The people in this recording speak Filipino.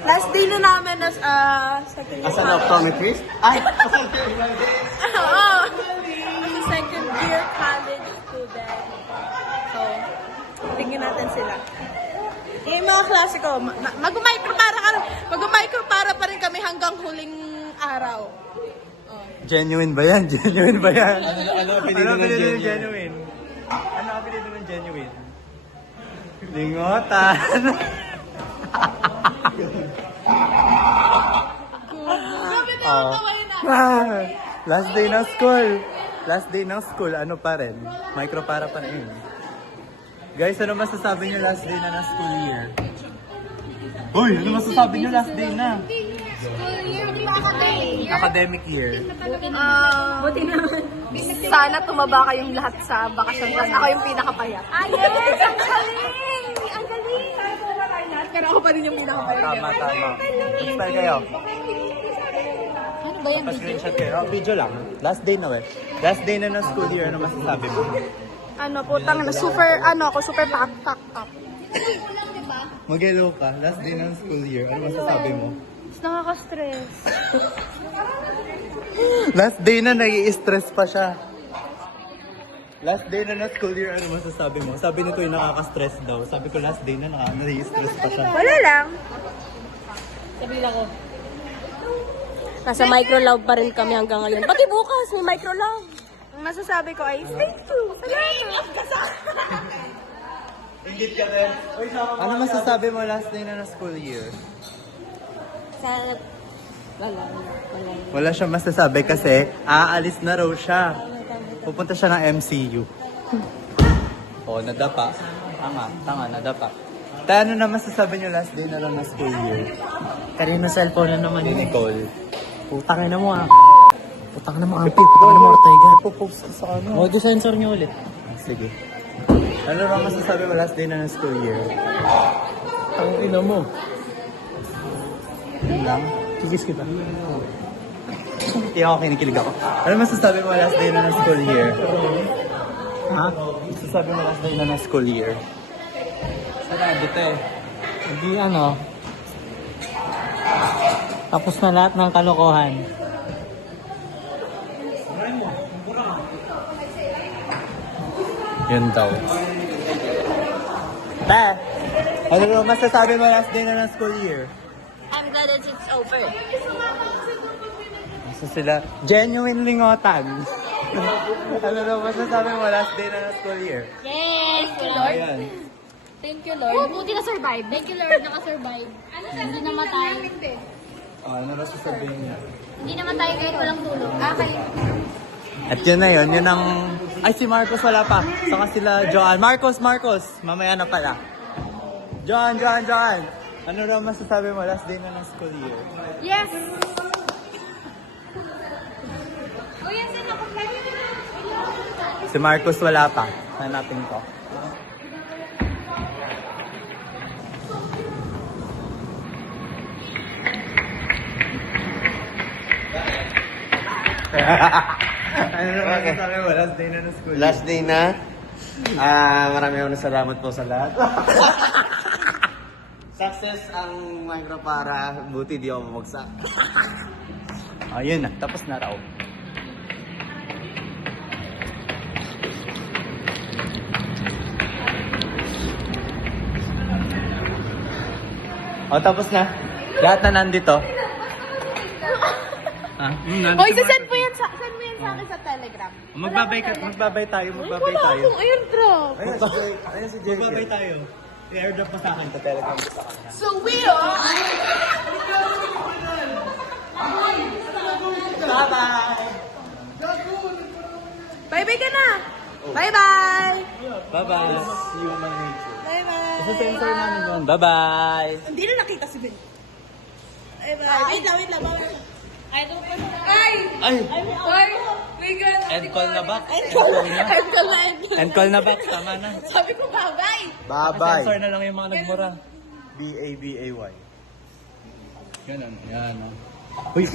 Last day na namin as second year. As an optometrist? Ay! Oo. As a second year college student. So, tingnan natin sila. Yung mga klase ko, mag-micro para pa rin kami hanggang huling araw. Oh. Genuine ba yan? Genuine ba yan? Ano apelido ng genuine? Ano apelido ng genuine? Lingotan! Sabi na yung taway na. Last day ng school. Last day ng school, ano pa rin? Micro para pa rin. Guys, ano masasabi niyo last day na ng school year? Uy, ano masasabi niyo last day na? Academic year. Buti naman. Sana tumaba kayong lahat sa bakasyon class. Ako yung pinakapayat. Yes! Ang galing! Ang galing! Pero ako pa rin yung pinakapayat. Tama. Basta kayo. Ano ba yan, video? Pa-screenshot kayo. Oh, video lang. Last day na Last day na ng school year. Ano masasabi mo? Ano, putang na super packed up. Mag-hello ka. Last day ng school year. Ano masasabi mo? Nakaka-stress. Last day na nai-stress pa siya. Last day na ng school year, ano masasabi mo? Sabi nito yung nakaka-stress daw. Sabi ko last day na nai-stress pa siya. Wala lang. Sabi lang ko. Nasa micro-love pa rin kami hanggang ngayon. Pati bukas, may micro-love. Ang masasabi ko ay, thank you. Salamat. Ingit ka rin. Ano masasabi mo last day na ng school year? Wala siyang masasabi kasi aalis na raw siya. Pupunta siya ng MCU. Nadapa. Tanga, nadapa. Ano na masasabi niyo last day na lang ng school year? Kanina cellphone na naman Ni Nicole. Putang na mo ah. Putang na mo Ampil. Putang na mo Ortega. Ipopost ko sa ano. Huwag sensor niyo ulit. Sige. Ano na masasabi mo last day na ng school year? Ang ina mo. Yun lang. Kikis kita. Hindi ako kinikilig ako. Ano masasabi mo last day na ng school year? Ha? Masasabi mo last day na ng school year? Sarado to eh. Hindi ano. Tapos na lahat ng kalokohan. Yun daw. Te! Ano na masasabi mo last day na ng school year? I'm glad that it's over. Masa sila? Genuine lingotan. Ano na masasabi mo last day na ng school year? Yes! Thank you, Lord. Ayan. Thank you, Lord. Oh, buti na-survive. Thank you, Lord. Naka-survive. Hindi namatay. Ano na sasabihin niya? Hindi namatay kahit walang tulog. Okay. At yun na yun, yun ang... Ay, si Marcos wala pa. Saka sila Joan. Marcos! Mamaya na pala. Joan! Ano na masasabi mo last day na ng school year? Yes! Si Marcos wala pa. Hanapin ko. Ano na masasabi mo last day na ng school year? Last day na. Marami akong salamat po sa lahat. Success ang micro para buti di ako bumagsak. Ayun na, tapos na raw. Tapos na. Lahat na nandito. Hoy, send mo yan sa akin sa Telegram. Magbabay tayo. Wala akong airdrop. Ayun si Jericho. Magbabay tayo. I-airdrop mo sa akin sa Telegram mo sa kanya. So we are... Bye-bye! Bye-bye ka na! Bye-bye! Bye-bye! Human nature. Bye-bye! Isa-sensor namin yun. Bye-bye! Hindi na nakita si Ben. Bye-bye! Wait lang. Bye-bye! Ay! Ay! Ay! My God! End call na ba? End call na. End call na ba? Tama na. Sabi ko bye-bye! Bye-bye! Sensor na lang yung mga nagmura. B-A-B-A-Y. Ganun. Yan. Uy,